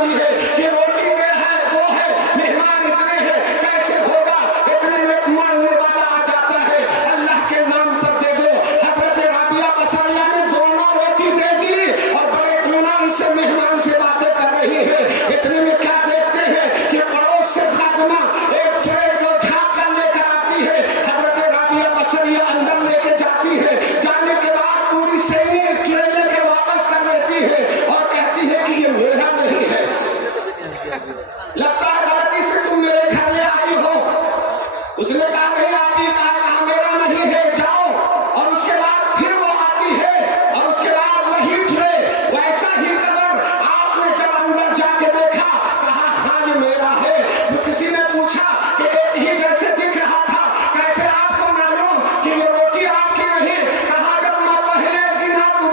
آتی ہے کہ روٹی دے ہے وہ ہے، مہمان اتنے ہیں کیسے ہوگا، اتنے میں مانگنے والا آ جاتا ہے اللہ کے نام پر دے دو۔ حضرت رابعہ بصریہ نے دونوں روٹی دے دی اور بڑے اطمینان سے مہمان سے باتیں کر رہی ہے۔ اتنے میں کیا دیکھتے ہیں کہ پڑوس سے خادمہ ایک ٹرے کو ڈھانک کر لے کر آتی ہے، حضرت رابعہ بصریہ اندر لے کے جاتی ہے، جانے کے بعد پوری سینی ایک ٹرے لے کر واپس کر دیتی ہے اور کہتی ہے کہ یہ میرا نہیں ہے، لگتا ہے غلطی سے تم میرے گھر لے آئی ہو۔ اس نے کہا نہیں، آپ ہی کہا میرا نہیں ہے، جاؤ۔ اور اس کے بعد پھر وہ آتی ہے اور اس کے بعد وہی ٹرے، ویسا ہی کبر، آپ نے جب اندر جا کے دیکھا کہا ہاں یہ میرا ہے۔ کسی نے پوچھا کہ ایک ہی جیسے دکھ رہا تھا، کیسے آپ کو معلوم کہ یہ روٹی آپ کی نہیں؟ کہا جب میں پہلے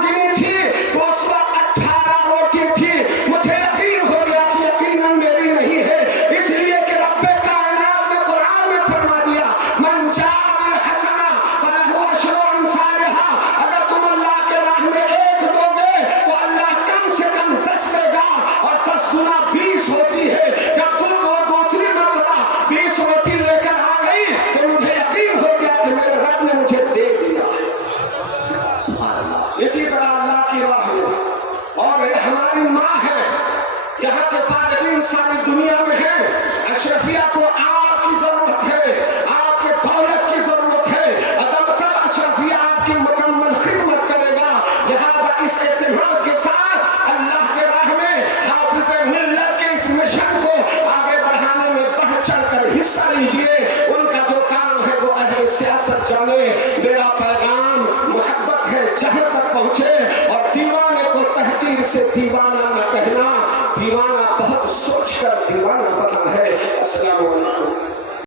گنی تھی تو اس وقت 18 روٹی تھی، مجھے یقین ہو گیا کہ یقیناً میری نہیں ہے، اس لیے کہ رب کائنات نے قرآن میں فرما دیا من جاء بالحسنہ فلہ عشر امثالھا، اگر تم اللہ کے راہ میں ایک دو گے تو اللہ کم سے کم 10 دے گا، اور 10 گنا 20 ہوتی ہے۔ جب تم وہ دوسری مرتبہ 20 روٹی لے کر آ گئی تو مجھے یقین ہو گیا کہ میرے رب نے مجھے دے دیا۔ سبحان اللہ۔ اسی طرح اللہ کی راہ میں، اور یہ ہماری ماں ہے، یہاں کے فاتحین ساری دنیا میں ہیں، اشرفیہ کو آپ کی ضرورت ہے، آپ کے دولت کی ضرورت ہے، ادب تک اشرفیہ آپ کی مکمل خدمت کرے گا۔ لہذا اس اہتمام کے ساتھ اللہ کے راہ میں حافظ ملت کے اس مشن کو آگے بڑھانے میں بڑھ چڑھ کر حصہ لیجئے۔ ان کا جو کام ہے وہ اہل سیاست جانے، میرا پیغام محبت ہے جہاں تک پہنچے، اور دیوانے کو تحقیر سے دیوانہ نہ کہنا، دیوانہ بہت سوچ کر دیوانہ